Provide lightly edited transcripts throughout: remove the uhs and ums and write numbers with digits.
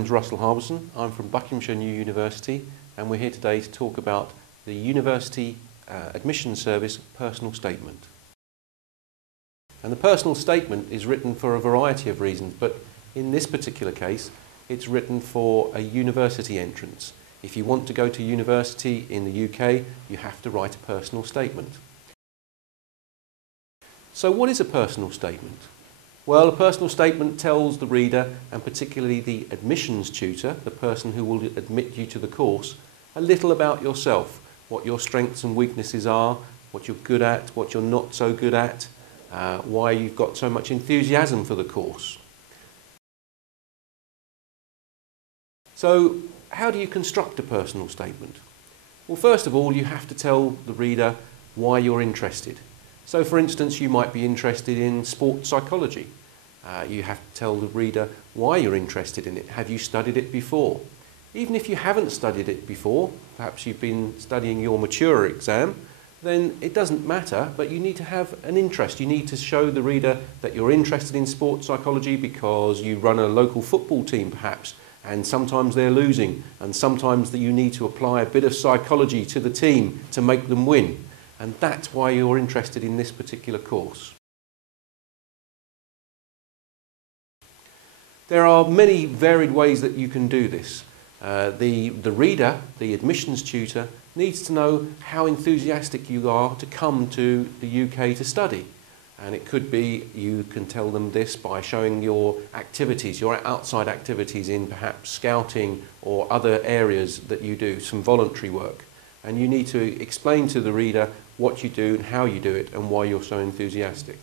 name's Russell Harbison. I'm from Buckinghamshire New University, and we're here today to talk about the University Admissions Service Personal Statement. And the personal statement is written for a variety of reasons, but in this particular case, it's written for a university entrance. If you want to go to university in the UK, you have to write a personal statement. So what is a personal statement? Well, a personal statement tells the reader, and particularly the admissions tutor, the person who will admit you to the course, a little about yourself, what your strengths and weaknesses are, what you're good at, what you're not so good at, why you've got so much enthusiasm for the course. So, how do you construct a personal statement? Well, first of all, you have to tell the reader why you're interested. So, for instance, you might be interested in sports psychology. You have to tell the reader why you're interested in it. Have you studied it before? Even if you haven't studied it before, perhaps you've been studying your mature exam, then it doesn't matter, but you need to have an interest. You need to show the reader that you're interested in sports psychology because you run a local football team perhaps, and sometimes they're losing, and sometimes that you need to apply a bit of psychology to the team to make them win. And that's why you're interested in this particular course. There are many varied ways that you can do this. The reader, the admissions tutor, needs to know how enthusiastic you are to come to the UK to study. And it could be you can tell them this by showing your activities, your outside activities in perhaps scouting or other areas that you do, some voluntary work. And you need to explain to the reader what you do and how you do it and why you're so enthusiastic.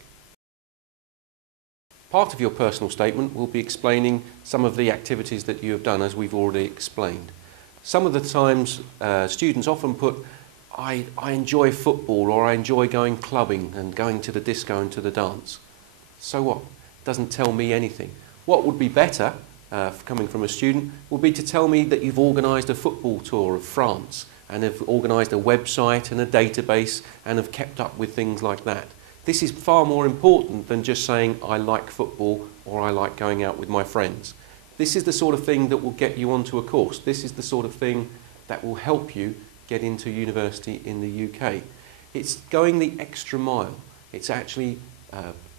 Part of your personal statement will be explaining some of the activities that you have done, as we've already explained. Some of the times students often put, I enjoy football, or I enjoy going clubbing and going to the disco and to the dance. So what? It doesn't tell me anything. What would be better, coming from a student, would be to tell me that you've organised a football tour of France and have organised a website and a database and have kept up with things like that. This is far more important than just saying I like football or I like going out with my friends. This is the sort of thing that will get you onto a course. This is the sort of thing that will help you get into university in the UK. It's going the extra mile. It's actually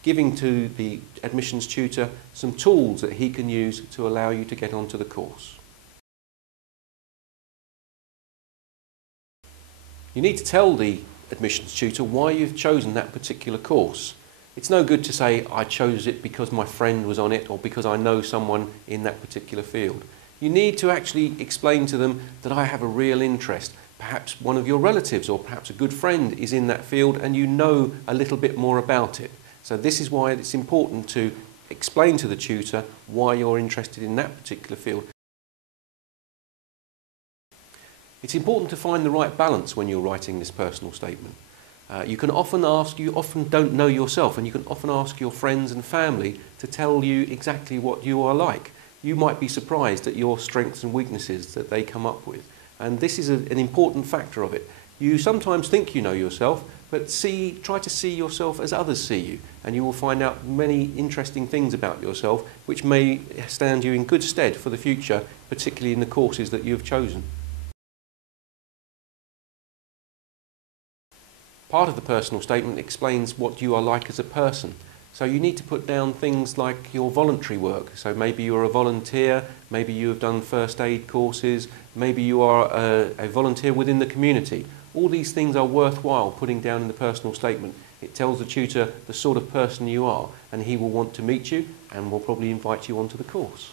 giving to the admissions tutor some tools that he can use to allow you to get onto the course. You need to tell the admissions tutor why you've chosen that particular course. It's no good to say I chose it because my friend was on it or because I know someone in that particular field. You need to actually explain to them that I have a real interest. Perhaps one of your relatives or perhaps a good friend is in that field and you know a little bit more about it. So this is why it's important to explain to the tutor why you're interested in that particular field. It's important to find the right balance when you're writing this personal statement. You often don't know yourself, and you can often ask your friends and family to tell you exactly what you are like. You might be surprised at your strengths and weaknesses that they come up with, and this is an important factor of it. You sometimes think you know yourself, but try to see yourself as others see you, and you will find out many interesting things about yourself which may stand you in good stead for the future, particularly in the courses that you have chosen. Part of the personal statement explains what you are like as a person. So you need to put down things like your voluntary work. So maybe you're a volunteer, maybe you have done first aid courses, maybe you are a volunteer within the community. All these things are worthwhile putting down in the personal statement. It tells the tutor the sort of person you are, and he will want to meet you and will probably invite you onto the course.